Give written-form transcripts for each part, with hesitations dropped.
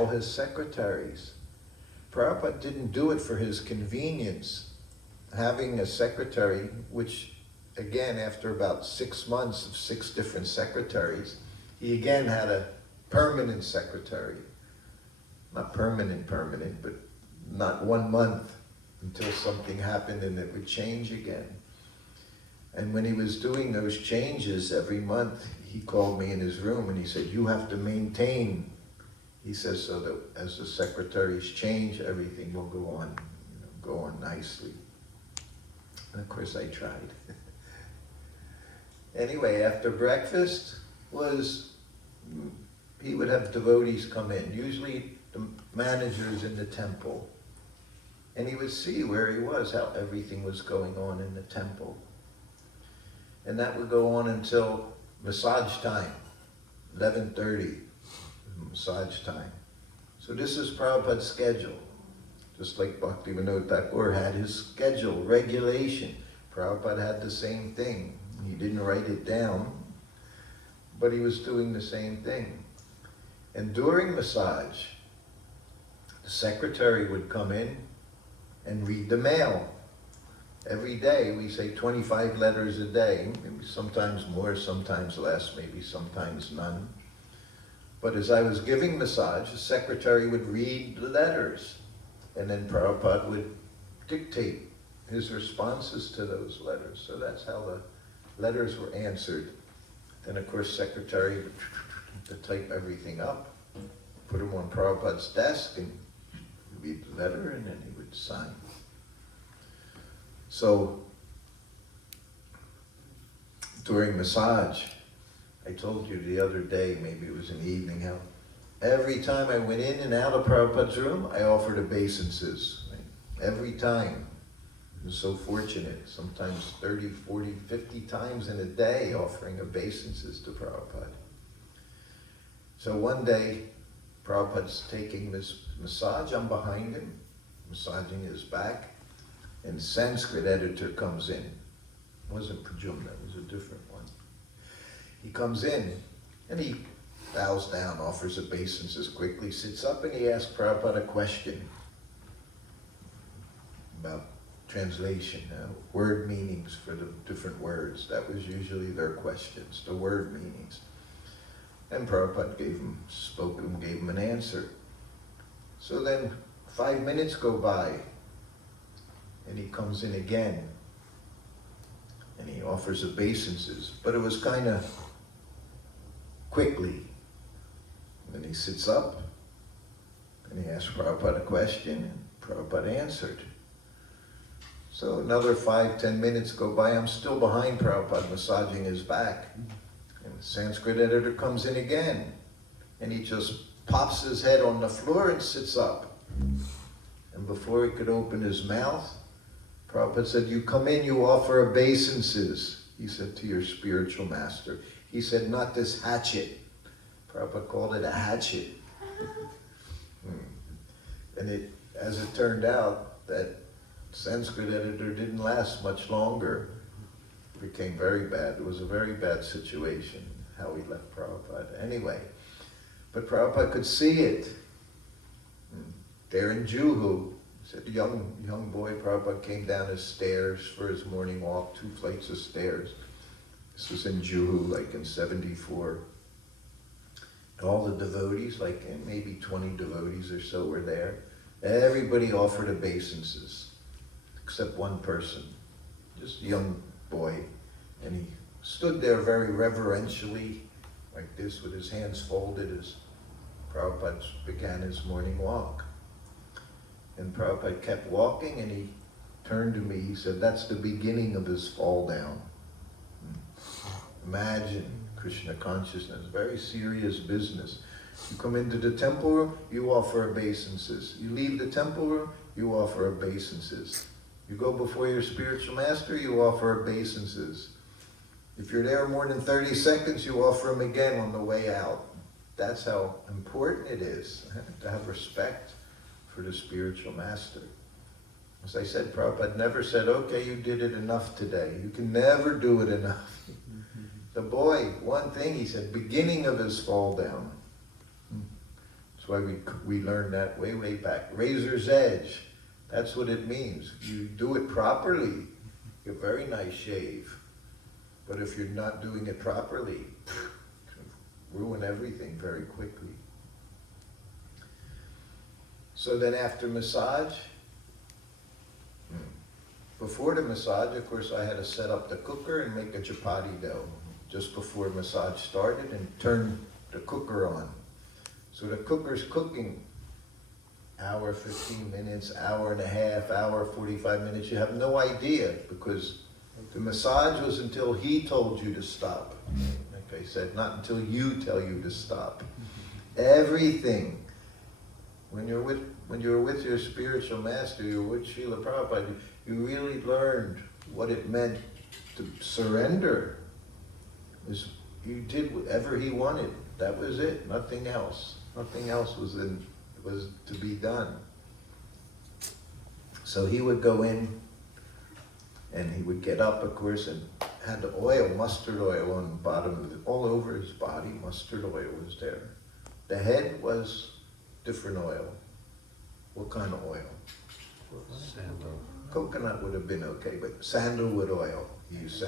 all his secretaries. Prabhupada didn't do it for his convenience. Having a secretary, which again, after about 6 months of 6 different secretaries, he again had a permanent secretary. Not permanent, but not 1 month until something happened and it would change again. And when he was doing those changes every month, he called me in his room and he said, you have to maintain, he says, so that as the secretaries change, everything will go on, go on nicely. And of course I tried. Anyway, after breakfast he would have devotees come in, usually the managers in the temple. And he would see where he was, how everything was going on in the temple. And that would go on until massage time, 11:30, massage time. So this is Prabhupada's schedule. Just like Bhaktivinoda Thakur had his schedule, regulation. Prabhupada had the same thing. He didn't write it down, but he was doing the same thing. And during massage, the secretary would come in and read the mail. Every day, we say 25 letters a day, maybe sometimes more, sometimes less, maybe sometimes none. But as I was giving massage, the secretary would read the letters, and then Prabhupada would dictate his responses to those letters. So that's how the letters were answered. Then of course, secretary would to type everything up, put them on Prabhupada's desk, and read the letter, and then he would sign. So, during massage, I told you the other day, maybe it was in the evening, how every time I went in and out of Prabhupada's room, I offered obeisances. Right? Every time. I was so fortunate, sometimes 30, 40, 50 times in a day offering obeisances to Prabhupada. So one day, Prabhupada's taking this massage, I'm behind him, massaging his back, and the Sanskrit editor comes in. It wasn't Prajumna, it was a different one. He comes in, and he bows down, offers obeisances quickly, sits up, and he asks Prabhupada a question about translation, word meanings for the different words. That was usually their questions, the word meanings. And Prabhupada gave him an answer. So then 5 minutes go by, and he comes in again, and he offers obeisances, but it was kind of quickly. And then he sits up, and he asks Prabhupada a question, and Prabhupada answered. So another 5-10 minutes go by, I'm still behind Prabhupada, massaging his back. And the Sanskrit editor comes in again, and he just pops his head on the floor and sits up. And before he could open his mouth, Prabhupada said, you come in, you offer obeisances, he said, to your spiritual master. He said, not this hatchet. Prabhupada called it a hatchet. And as it turned out, that Sanskrit editor didn't last much longer. It became very bad. It was a very bad situation, how he left Prabhupada. Anyway, but Prabhupada could see it. There in Juhu, said a young boy, Prabhupada came down his stairs for his morning walk, 2 flights of stairs. This was in Juhu, like in 74. All the devotees, like maybe 20 devotees or so were there. Everybody offered obeisances, except one person, just a young boy. And he stood there very reverentially, like this, with his hands folded as Prabhupada began his morning walk. And Prabhupada kept walking, and he turned to me, he said, that's the beginning of his fall down. Imagine Krishna consciousness, very serious business. You come into the temple room, you offer obeisances. You leave the temple room, you offer obeisances. You go before your spiritual master, you offer obeisances. If you're there more than 30 seconds, you offer them again on the way out. That's how important it is to have respect for the spiritual master. As I said, Prabhupada never said, okay, you did it enough today. You can never do it enough. The boy, one thing he said, beginning of his fall down. That's why we learned that way back. Razor's edge, that's what it means. You do it properly, you get a very nice shave. But if you're not doing it properly, it can ruin everything very quickly. So then after massage, before the massage, of course, I had to set up the cooker and make a chapati dough just before massage started and turn the cooker on. So the cooker's cooking hour, 15 minutes, hour and a half, hour, 45 minutes. You have no idea because the massage was until he told you to stop. Like I said, not until you tell you to stop. Everything. When you're with your spiritual master, you're with Srila Prabhupada, you really learned what it meant to surrender. You did whatever he wanted. That was it. Nothing else. Nothing else was to be done. So he would go in, and he would get up, of course, and had the oil, mustard oil on the bottom of it, all over his body. Mustard oil was there. The head was different oil. What kind of oil? Sandal. Coconut would have been okay, but sandalwood oil. You use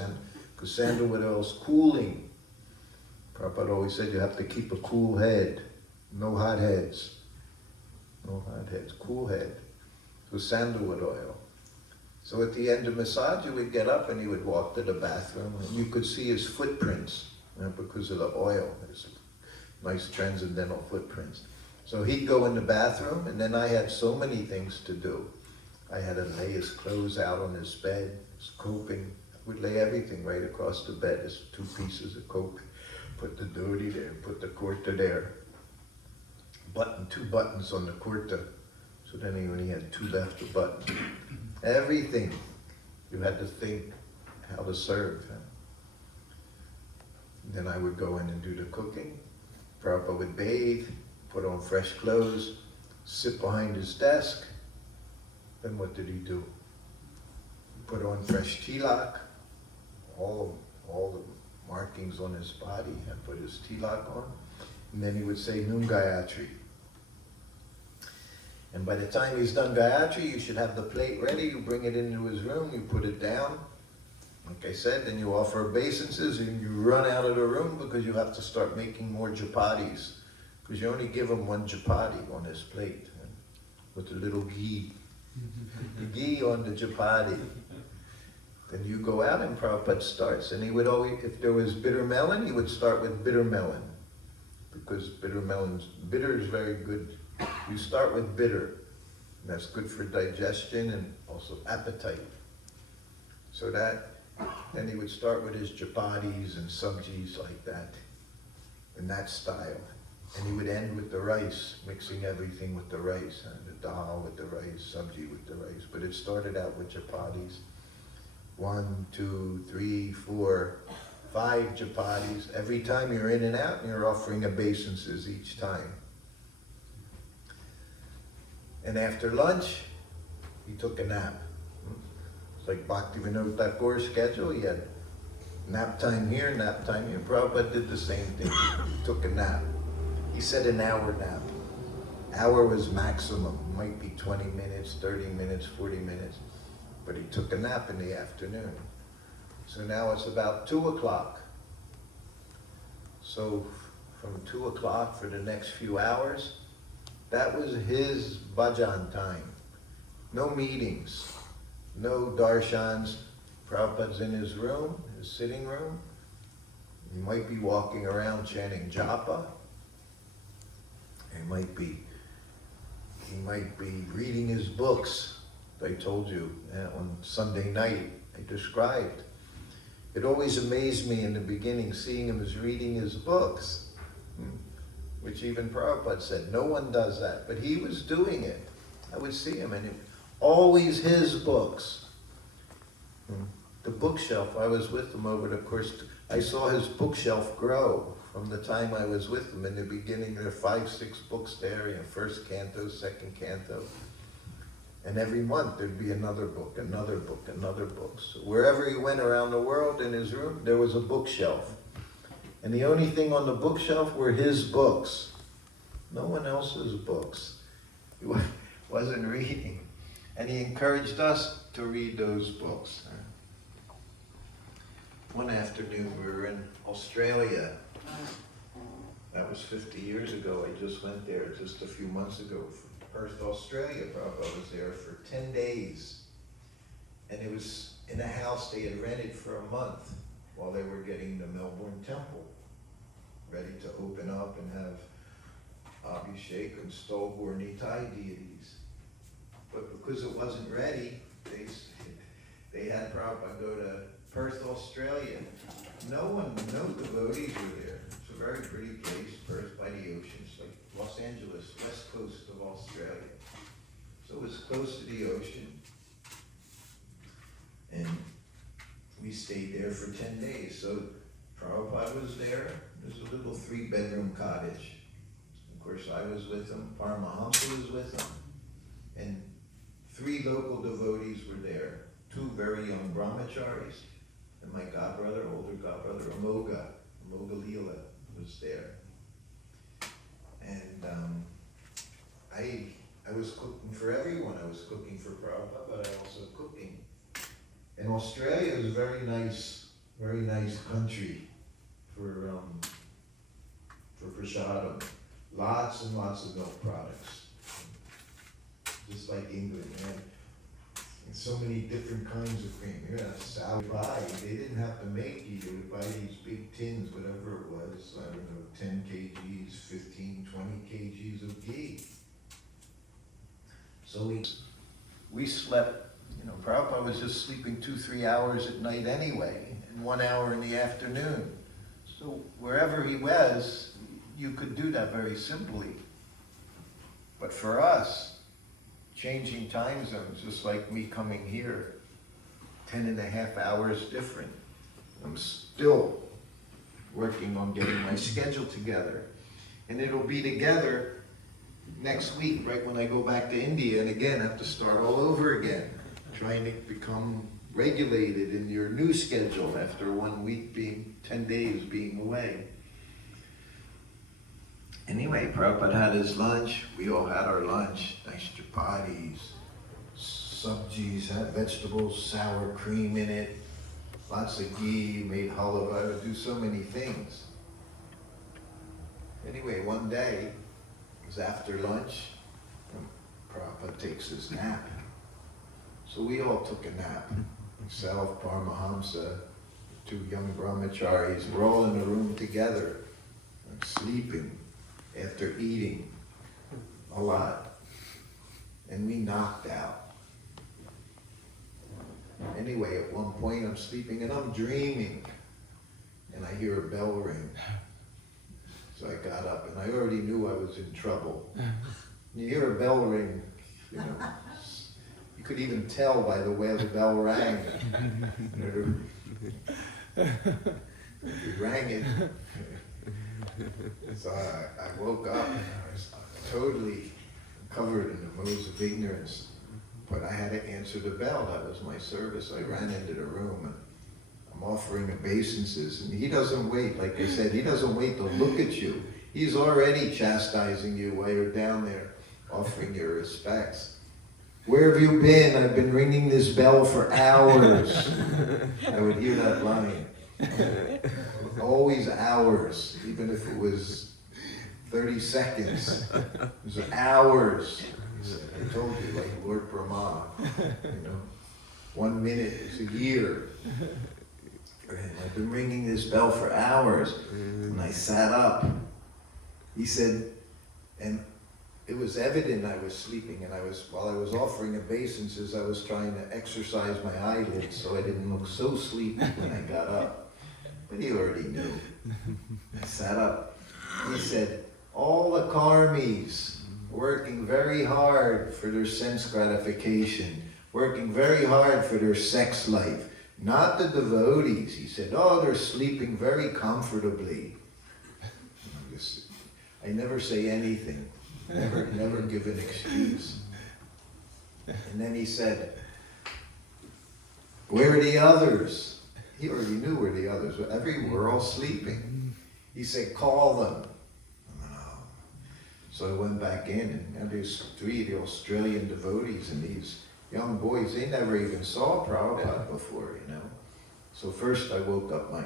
because sandalwood oil is cooling. Prabhupada always said you have to keep a cool head. No hot heads. No hot heads. Cool head. So sandalwood oil. So at the end of massage, he would get up and he would walk to the bathroom, and you could see his footprints, because of the oil. His nice transcendental footprints. So he'd go in the bathroom, and then I had so many things to do. I had to lay his clothes out on his bed, his coping. I would lay everything right across the bed, his 2 pieces of coping. Put the dhoti there, put the kurta there. 2 buttons on the kurta. So then he only had 2 left to button. Everything. You had to think how to serve. Then I would go in and do the cooking. Prabhupada would bathe, put on fresh clothes, sit behind his desk. Then what did he do? Put on fresh tilak, all the markings on his body, and put his tilak on. And then he would say Nun Gayatri. And by the time he's done Gayatri, you should have the plate ready. You bring it into his room, you put it down. Like I said, then you offer obeisances and you run out of the room because you have to start making more japatis. Because you only give him 1 japati on his plate with a little ghee. The ghee on the chapati. Then you go out and Prabhupada starts. And he would always, if there was bitter melon, he would start with bitter melon. Because bitter is very good. You start with bitter. And that's good for digestion and also appetite. So then he would start with his chapatis and sabjis like that, in that style. And he would end with the rice, mixing everything with the rice, and the dal with the rice, sabji with the rice. But it started out with chapatis. 1, 2, 3, 4, 5 chapatis. Every time you're in and out, and you're offering obeisances each time. And after lunch, he took a nap. It's like Bhaktivinoda Thakur's schedule. He had nap time here, nap time here. Prabhupada did the same thing. He took a nap. He said an hour nap. Hour was maximum. Might be 20 minutes, 30 minutes, 40 minutes. But he took a nap in the afternoon. So now it's about 2 o'clock. So from 2 o'clock for the next few hours, that was his bhajan time. No meetings, no darshans. Prabhupada's in his room, his sitting room. He might be walking around chanting japa. He might be reading his books. I told you on Sunday night, I described. It always amazed me in the beginning, seeing him as reading his books, which even Prabhupada said, no one does that, but he was doing it. I would see him, and always his books. The bookshelf, I was with him over the course, I saw his bookshelf grow from the time I was with him. In the beginning, there were 5, 6 books there, first canto, second canto. And every month there'd be another book, another book, another book. So wherever he went around the world in his room, there was a bookshelf. And the only thing on the bookshelf were his books. no one else's books. He wasn't reading. And he encouraged us to read those books. One afternoon we were in Australia. That was 50 years ago. I just went there just a few months ago from Perth, Australia. Prabhupada was there for 10 days. And it was in a house they had rented for a month while they were getting the Melbourne temple ready to open up and have Abhishek and Stolbur Nitai deities. But because it wasn't ready, they had Prabhupada go to Perth, Australia. No devotees were there. It's a very pretty place, Perth by the ocean. It's like Los Angeles, west coast of Australia. So it was close to the ocean. And we stayed there for 10 days. So Prabhupada was there. There's a little 3-bedroom cottage. Of course, I was with him. Paramahamsa was with him. And 3 local devotees were there. 2 very young brahmacharis. And my godbrother, older godbrother, Amoga Leela was there. And I was cooking for everyone. I was cooking for Prabhupada, but I also cooking. And Australia is a very nice country for prasadam. Lots and lots of milk products. Just like England, man. And so many different kinds of cream. You got salad buy. They didn't have to make you. You would buy these big tins, whatever it was, I don't know, 10 kgs, 15, 20 kgs of ghee. So we slept. You know, Prabhupada was just sleeping 2-3 hours at night anyway, and 1 hour in the afternoon. So wherever he was, you could do that very simply. But for us, changing time zones, just like me coming here, 10.5 hours different. I'm still working on getting my schedule together. And it'll be together next week, right when I go back to India, and again, have to start all over again. Trying to become regulated in your new schedule after 1 week 10 days being away. Anyway, Prabhupada had his lunch. We all had our lunch. Nice chapatis, sabjis, had vegetables, sour cream in it, lots of ghee, made halwa. I would do so many things. Anyway, one day, it was after lunch, and Prabhupada takes his nap. So we all took a nap. Myself, Paramahamsa, 2 young brahmacharis, we're all in a room together, sleeping after eating a lot. And we knocked out. Anyway, at one point I'm sleeping and I'm dreaming. And I hear a bell ring. So I got up and I already knew I was in trouble. You hear a bell ring, you know. You could even tell by the way the bell rang. It rang it. So I woke up and I was totally covered in the modes of ignorance. But I had to answer the bell. That was my service. I ran into the room and I'm offering obeisances. And he doesn't wait, like I said, he doesn't wait to look at you. He's already chastising you while you're down there offering your respects. Where have you been? I've been ringing this bell for hours. I would hear that line. Always hours, even if it was 30 seconds. It was hours. I told you, like Lord Brahma, you know, 1 minute is a year. And I've been ringing this bell for hours. And I sat up. He said, and it was evident I was sleeping, and while I was offering obeisances, I was trying to exercise my eyelids so I didn't look so sleepy when I got up. But he already knew. I sat up. He said, all the karmis working very hard for their sense gratification, working very hard for their sex life, not the devotees. He said, oh, they're sleeping very comfortably. I never say anything. Never give an excuse. And then he said, where are the others? He already knew where the others were. We're all sleeping. He said, call them. So I went back in, and there's 3 of the Australian devotees, and these young boys, they never even saw Prabhupada before, you know. So first I woke up my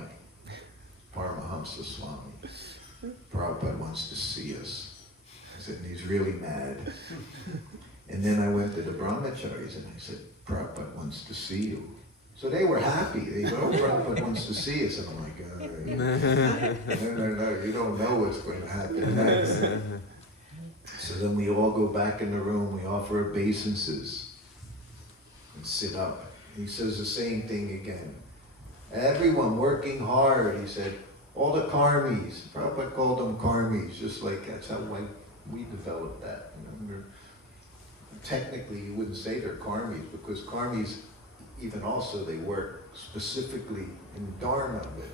Paramahamsa Swami. Prabhupada wants to see us. I said, and he's really mad. And then I went to the brahmacharis and I said, Prabhupada wants to see you. So they were happy. They go, oh, Prabhupada wants to see us. And I'm like, no, you don't know what's going to happen next. So then we all go back in the room, we offer obeisances and sit up. He says the same thing again. Everyone working hard, he said, all the karmis, Prabhupada called them karmis, just like that's how we developed that. You know, technically, you wouldn't say they're karmis, because karmis, even also, they work specifically in Dharma. But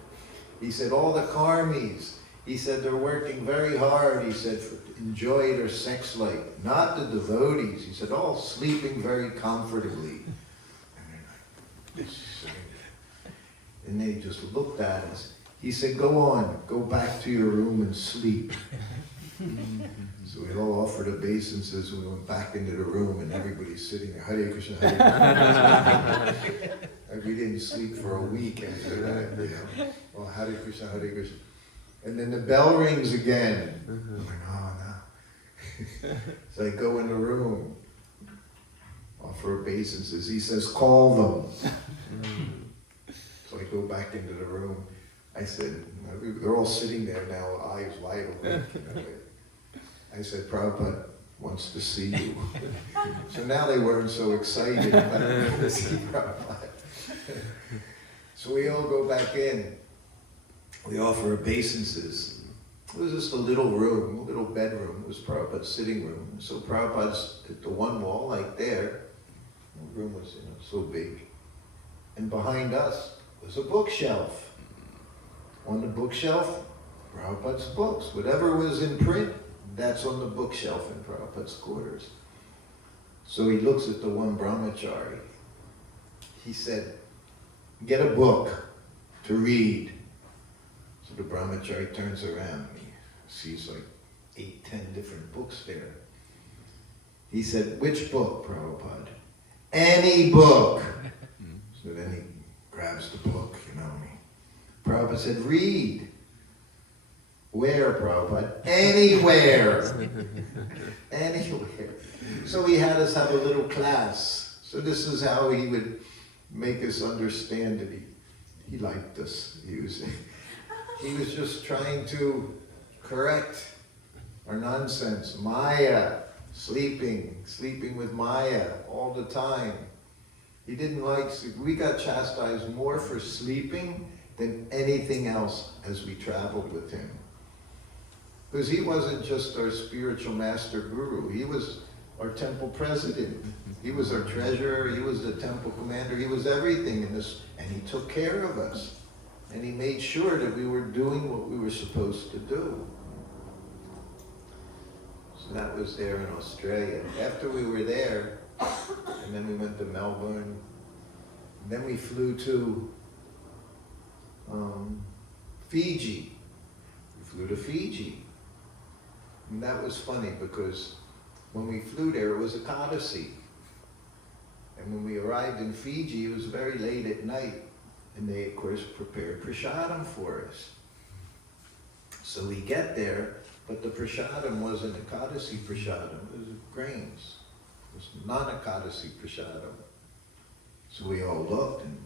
he said, all the karmis, he said, they're working very hard, he said, to enjoy their sex life. Not the devotees, he said, all sleeping very comfortably. And they just looked at us. He said, go on, go back to your room and sleep. So we all offered obeisances, and we went back into the room, and everybody's sitting there, Hare Krishna, Hare Krishna. And we didn't sleep for a week after that, you know. Well, Hare Krishna, Hare Krishna. And then the bell rings again. I'm like, oh no. So I go in the room, offer obeisances. He says, call them. So I go back into the room. I said, they're all sitting there now, eyes wide open. You know. I said, Prabhupada wants to see you. So now they weren't so excited to see Prabhupada. So we all go back in. We offer obeisances. It was just a little room, a little bedroom. It was Prabhupada's sitting room. So Prabhupada's at the one wall, like there. The room was, so big. And behind us was a bookshelf. On the bookshelf, Prabhupada's books. Whatever was in print, that's on the bookshelf in Prabhupada's quarters. So he looks at the one brahmachari. He said, get a book to read. So the brahmachari turns around and he sees like 8, 10 different books there. He said, which book, Prabhupada? Any book. So then he grabs the book, Prabhupada said, read. Where, Prabhupada? Anywhere. Anywhere. So he had us have a little class. So this is how he would make us understand that he liked us. He was just trying to correct our nonsense. Maya, sleeping with Maya all the time. He didn't like sleep. We got chastised more for sleeping than anything else as we traveled with him. Because he wasn't just our spiritual master guru, he was our temple president. He was our treasurer, he was the temple commander, he was everything in this, and he took care of us. And he made sure that we were doing what we were supposed to do. So that was there in Australia. After we were there, and then we went to Melbourne, and then we flew to Fiji. We flew to Fiji. And that was funny because when we flew there, it was Ekadasi. And when we arrived in Fiji, it was very late at night. And they, of course, prepared prasadam for us. So we get there, but the prasadam wasn't Ekadasi prasadam, it was grains. It was non-Ekadasi prasadam. So we all looked, and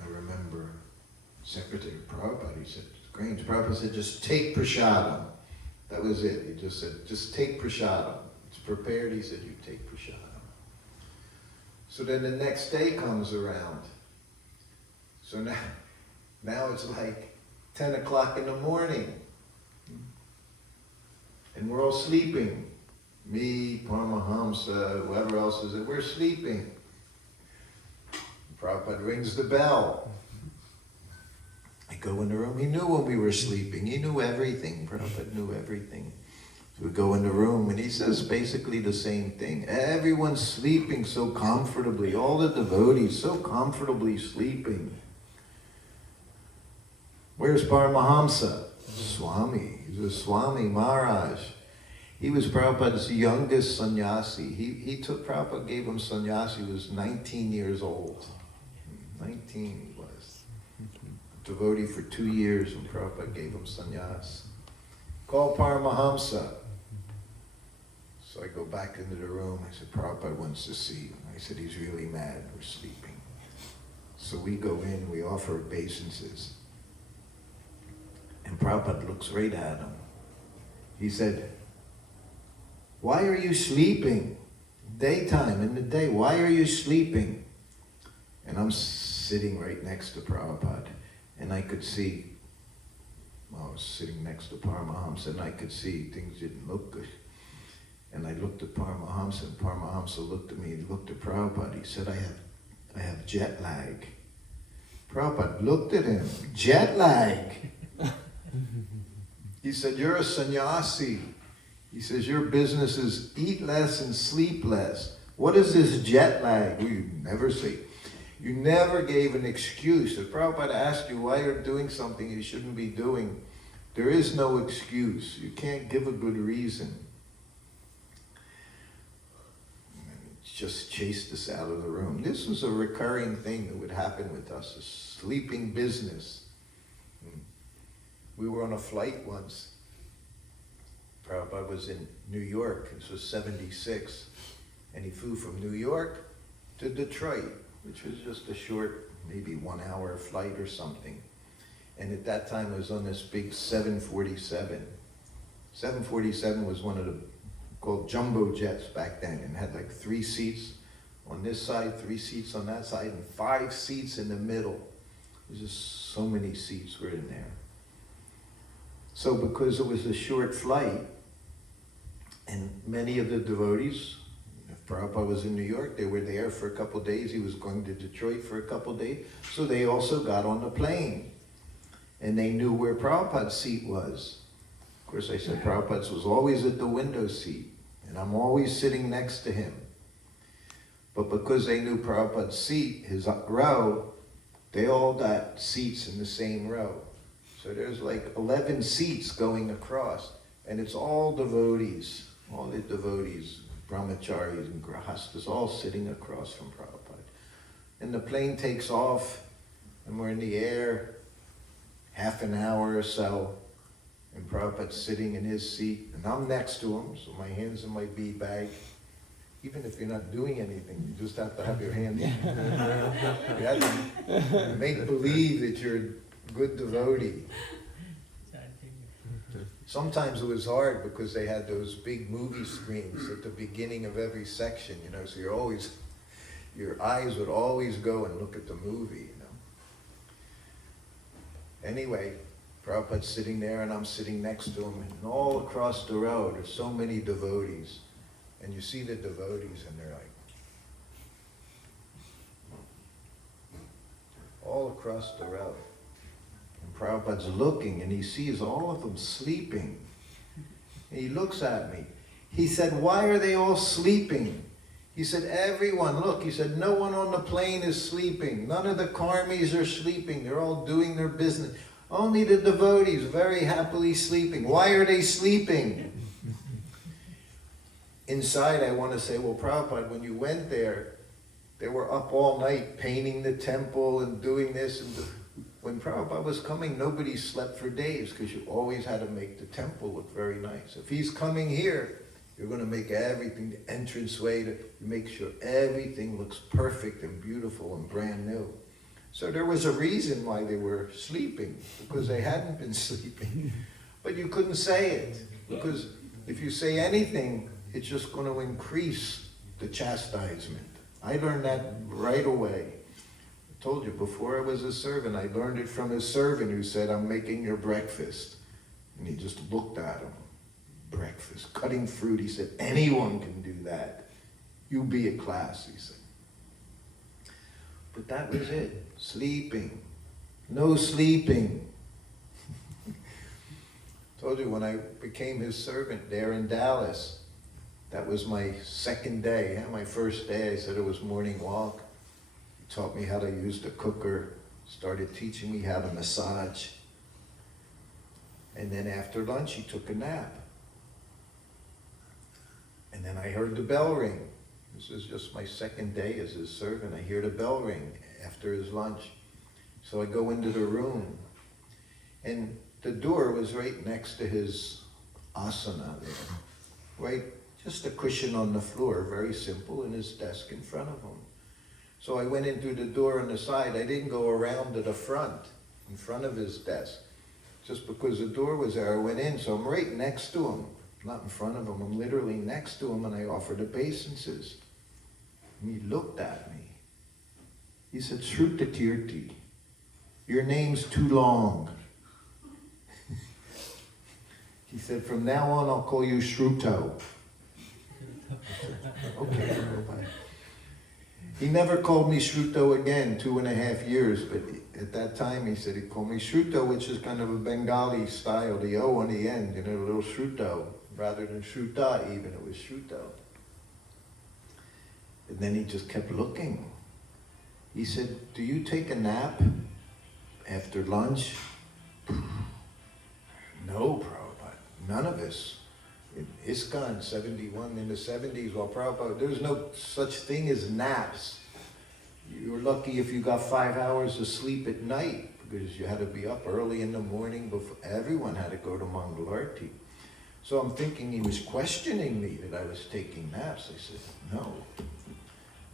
I remember Secretary Prabhupada, he said, grains. Prabhupada said, just take prasadam. That was it. He just said, just take prasadam. It's prepared. He said, you take prasadam. So then the next day comes around. So now it's like 10 o'clock in the morning. And we're all sleeping. Me, Paramahamsa, whoever else is there, we're sleeping. Prabhupada rings the bell. I go in the room. He knew when we were sleeping. He knew everything. Prabhupada knew everything. So we go in the room and he says basically the same thing. Everyone's sleeping so comfortably. All the devotees so comfortably sleeping. Where's Paramahamsa? Swami. He's a Swami Maharaj. He was Prabhupada's youngest sannyasi. Prabhupada gave him sannyasi. He was 19 years old. 19 he was. Devotee for 2 years, and Prabhupada gave him sannyas. Call Paramahamsa. So I go back into the room. I said, Prabhupada wants to see you. I said, he's really mad. We're sleeping. So we go in, we offer obeisances. And Prabhupada looks right at him. He said, why are you sleeping? Daytime, in the day, why are you sleeping? And I'm sitting right next to Prabhupada. And I could see, well, I was sitting next to Paramahamsa, and I could see things didn't look good. And I looked at Paramahamsa, and Paramahamsa looked at me, he looked at Prabhupada. He said, I have jet lag. Prabhupada looked at him, jet lag. He said, you're a sannyasi. He says, your business is eat less and sleep less. What is this jet lag? You never say. You never gave an excuse. If Prabhupada asked you why you're doing something you shouldn't be doing, there is no excuse. You can't give a good reason. Just chased us out of the room. This was a recurring thing that would happen with us, a sleeping business. We were on a flight once. Prabhupada was in New York. This was 76. And he flew from New York to Detroit, which was just a short, maybe 1 hour flight or something. And at that time it was on this big 747. 747 was one of the called jumbo jets back then, and had like 3 seats on this side, 3 seats on that side, and 5 seats in the middle. There's just so many seats were in there. So because it was a short flight, and many of the devotees, if Prabhupada was in New York, they were there for a couple of days. He was going to Detroit for a couple of days. So they also got on the plane. And they knew where Prabhupada's seat was. Of course, I said Prabhupada's was always at the window seat. And I'm always sitting next to him. But because they knew Prabhupada's seat, his row, they all got seats in the same row. So there's like 11 seats going across. And it's all devotees, all the devotees, brahmacharis and grahastas, all sitting across from Prabhupada. And the plane takes off, and we're in the air half an hour or so. And Prabhupada's sitting in his seat, and I'm next to him, so my hand's in my bead bag. Even if you're not doing anything, you just have to have your hands. You have to make believe that you're a good devotee. Sometimes it was hard because they had those big movie screens at the beginning of every section, you know, so your eyes would always go and look at the movie, you know. Anyway, Prabhupada's sitting there and I'm sitting next to him, and all across the road there's so many devotees. And you see the devotees and they're like, all across the road. And Prabhupada's looking and he sees all of them sleeping. And he looks at me. He said, why are they all sleeping? He said, everyone, look, he said, no one on the plane is sleeping. None of the karmis are sleeping. They're all doing their business. Only the devotees very happily sleeping. Why are they sleeping? Inside, I want to say, well, Prabhupada, when you went there, they were up all night painting the temple and doing this. And when Prabhupada was coming, nobody slept for days because you always had to make the temple look very nice. If he's coming here, you're going to make everything, the entranceway, to make sure everything looks perfect and beautiful and brand new. So there was a reason why they were sleeping, because they hadn't been sleeping. But you couldn't say it, because if you say anything, it's just going to increase the chastisement. I learned that right away. I told you, before I was a servant, I learned it from a servant who said, I'm making your breakfast. And he just looked at him. Breakfast, cutting fruit. He said, anyone can do that. You be a class, he said. But that was it. Sleeping. No sleeping. Told you, when I became his servant there in Dallas, that was my second day. Yeah, my first day, I said it was morning walk. He taught me how to use the cooker, started teaching me how to massage. And then after lunch, he took a nap. And then I heard the bell ring. This is just my second day as his servant. I hear the bell ring after his lunch. So I go into the room, and the door was right next to his asana there. Right, just a cushion on the floor, very simple, and his desk in front of him. So I went in through the door on the side. I didn't go around to the front, in front of his desk. Just because the door was there, I went in, so I'm right next to him. Not in front of him, I'm literally next to him, and I offered obeisances. And he looked at me. He said, Sruta Kirti, your name's too long. He said, from now on I'll call you Sruto. Okay, bye. He never called me Sruto again, 2.5 years, but at that time he said he'd call me Sruto, which is kind of a Bengali style, the O on the end, a little Sruto. Rather than Sruta even, it was Sruto. And then he just kept looking. He said, do you take a nap after lunch? No, Prabhupada, none of us. In ISKCON 71, in the 70s, well, Prabhupada, there's no such thing as naps. You were lucky if you got 5 hours of sleep at night, because you had to be up early in the morning before everyone had to go to Mangalarti. So I'm thinking he was questioning me that I was taking naps. I said, no.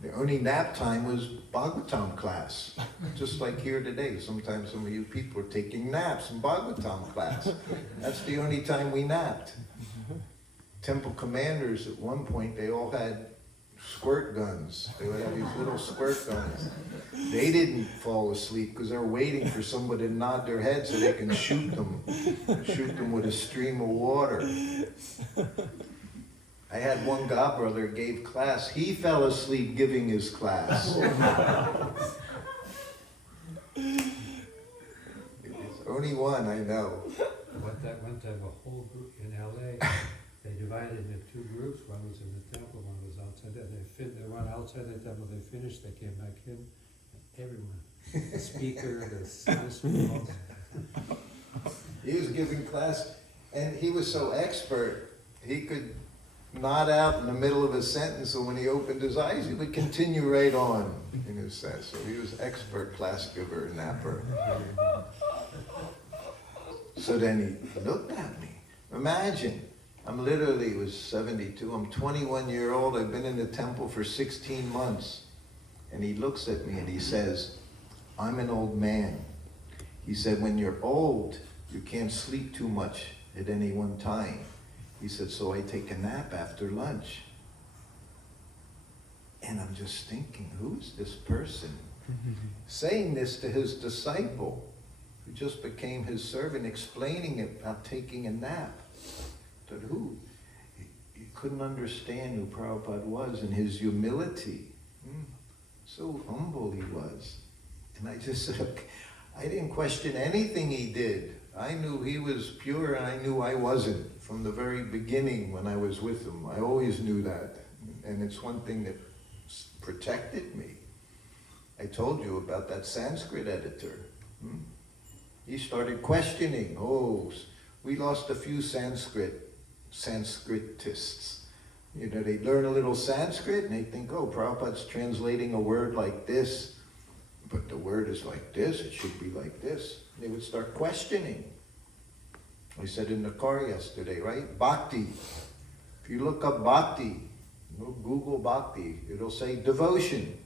The only nap time was Bhagavatam class, just like here today. Sometimes some of you people are taking naps in Bhagavatam class. That's the only time we napped. Temple commanders at one point, they all had squirt guns. They would have these little squirt guns. They didn't fall asleep because they're waiting for somebody to nod their head so they can shoot them with a stream of water. I had one godbrother gave class. He fell asleep giving his class. It's only one I know. One time a whole group in LA, they divided into 2 groups. One was in the temple, one was outside. They went outside the temple, they finished, they came back in. Everyone, the speaker, the speaker. He was giving class, and he was so expert, he could nod out in the middle of a sentence, so when he opened his eyes, he would continue right on in his sense. So he was expert class giver and napper. So then he looked at me. Imagine, I'm literally was 72, I'm 21 years old, I've been in the temple for 16 months. And he looks at me and he says, I'm an old man. He said, when you're old, you can't sleep too much at any one time. He said, so I take a nap after lunch. And I'm just thinking, who's this person saying this to his disciple who just became his servant, explaining it about taking a nap? But who? He couldn't understand who Prabhupada was and his humility. So humble he was. And I just said, I didn't question anything he did. I knew he was pure and I knew I wasn't from the very beginning when I was with him. I always knew that. And it's one thing that protected me. I told you about that Sanskrit editor. He started questioning. Oh, we lost a few Sanskritists. You know, they learn a little Sanskrit and they think, oh, Prabhupada's translating a word like this, but the word is like this, it should be like this. They would start questioning. I said in the car yesterday, right? Bhakti. If you look up Bhakti, Google Bhakti, it'll say devotion.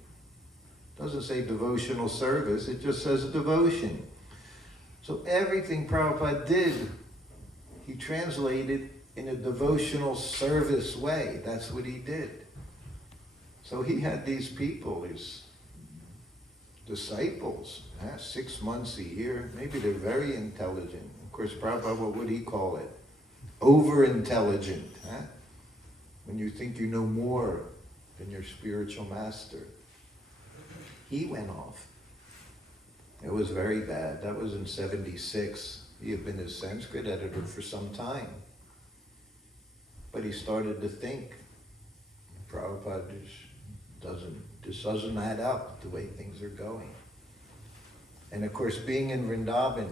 It doesn't say devotional service, it just says devotion. So everything Prabhupada did, he translated in a devotional service way. That's what he did. So he had these people, his disciples, 6 months a year. Maybe they're very intelligent. Of course, Prabhupada, what would he call it? Over-intelligent. When you think you know more than your spiritual master. He went off. It was very bad. That was in 76. He had been his Sanskrit editor for some time. But he started to think, Prabhupada, this doesn't add up the way things are going. And of course, being in Vrindavan,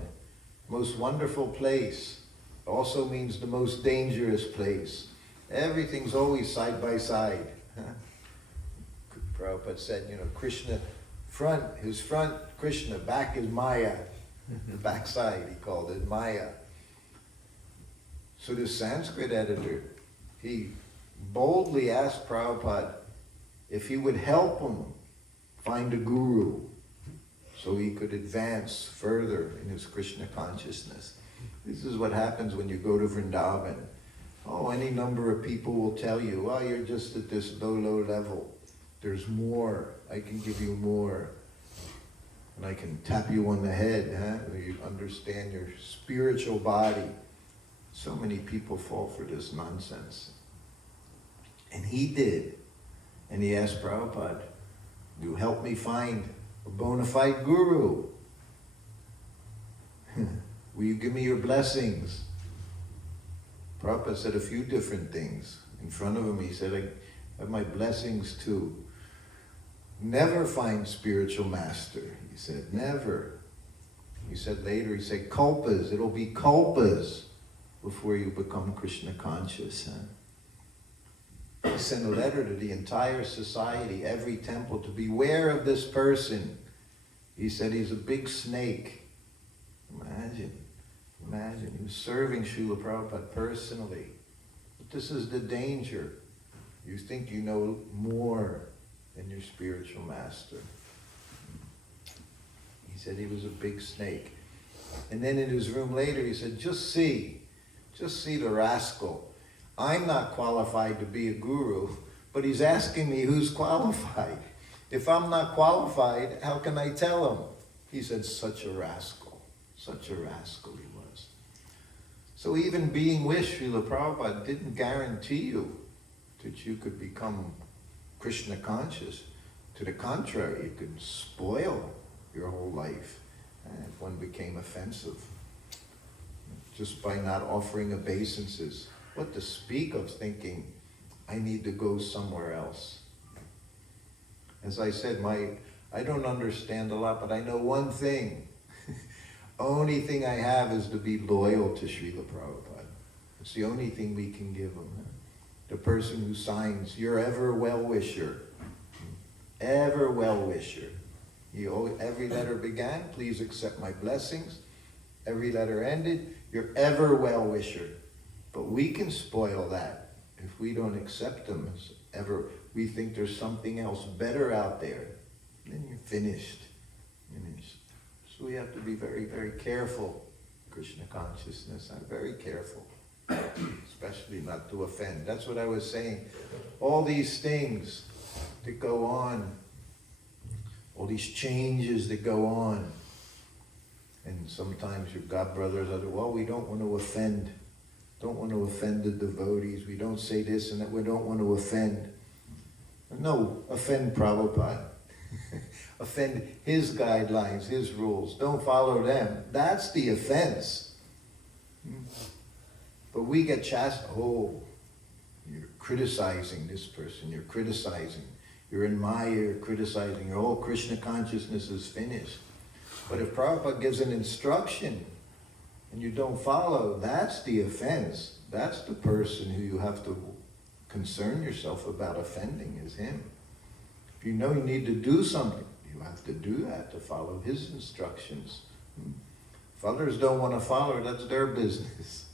most wonderful place, also means the most dangerous place. Everything's always side by side. Prabhupada said, Krishna, his front, Krishna, back is Maya. The backside, he called it Maya. So this Sanskrit editor, he boldly asked Prabhupada if he would help him find a guru so he could advance further in his Krishna consciousness. This is what happens when you go to Vrindavan. Oh, any number of people will tell you, oh, you're just at this low level. There's more. I can give you more. And I can tap you on the head, huh? You understand your spiritual body. So many people fall for this nonsense. And he did. And he asked Prabhupada, you help me find a bona fide guru. Will you give me your blessings? Prabhupada said a few different things. In front of him, he said, I have my blessings to never find spiritual master. He said, never. He said later, he said, kalpas. It'll be kalpas before you become Krishna conscious. Huh? He sent a letter to the entire society, every temple, to beware of this person. He said he's a big snake. Imagine, he was serving Srila Prabhupada personally. But this is the danger. You think you know more than your spiritual master. He said he was a big snake. And then in his room later he said, just see the rascal. I'm not qualified to be a guru, but he's asking me who's qualified. If I'm not qualified, how can I tell him? He said, such a rascal he was. So even being with Srila Prabhupada didn't guarantee you that you could become Krishna conscious. To the contrary, it could spoil your whole life if one became offensive. Just by not offering obeisances. What to speak of thinking, I need to go somewhere else. As I said, I don't understand a lot, but I know one thing. Only thing I have is to be loyal to Srila Prabhupada. It's the only thing we can give him. The person who signs, your ever well-wisher. Ever well-wisher. Every letter began, please accept my blessings. Every letter ended, your ever well-wisher. But we can spoil that if we don't accept them as ever. We think there's something else better out there. Then you're finished. So we have to be very, very careful. Krishna consciousness, I'm very careful. Especially not to offend. That's what I was saying. All these things that go on, all these changes that go on, and sometimes your god brothers are, well, we don't want to offend. Don't want to offend the devotees. We don't say this and that. We don't want to offend. No, offend Prabhupada. Offend his guidelines, his rules. Don't follow them. That's the offense. But we get chastised. Oh, you're criticizing this person. You're criticizing. You're in Maya. You're criticizing. Your whole Krishna consciousness is finished. But if Prabhupada gives an instruction and you don't follow, that's the offense. That's the person who you have to concern yourself about offending, is him. If you know you need to do something, you have to do that, to follow his instructions. If others don't want to follow, that's their business.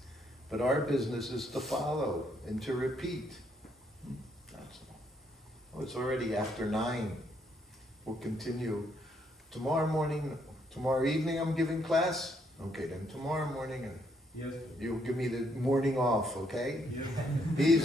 But our business is to follow and to repeat. That's all. Oh, it's already after 9. We'll continue. Tomorrow evening I'm giving class? Okay, then tomorrow morning, Yes. you'll give me the morning off, okay? Yes. These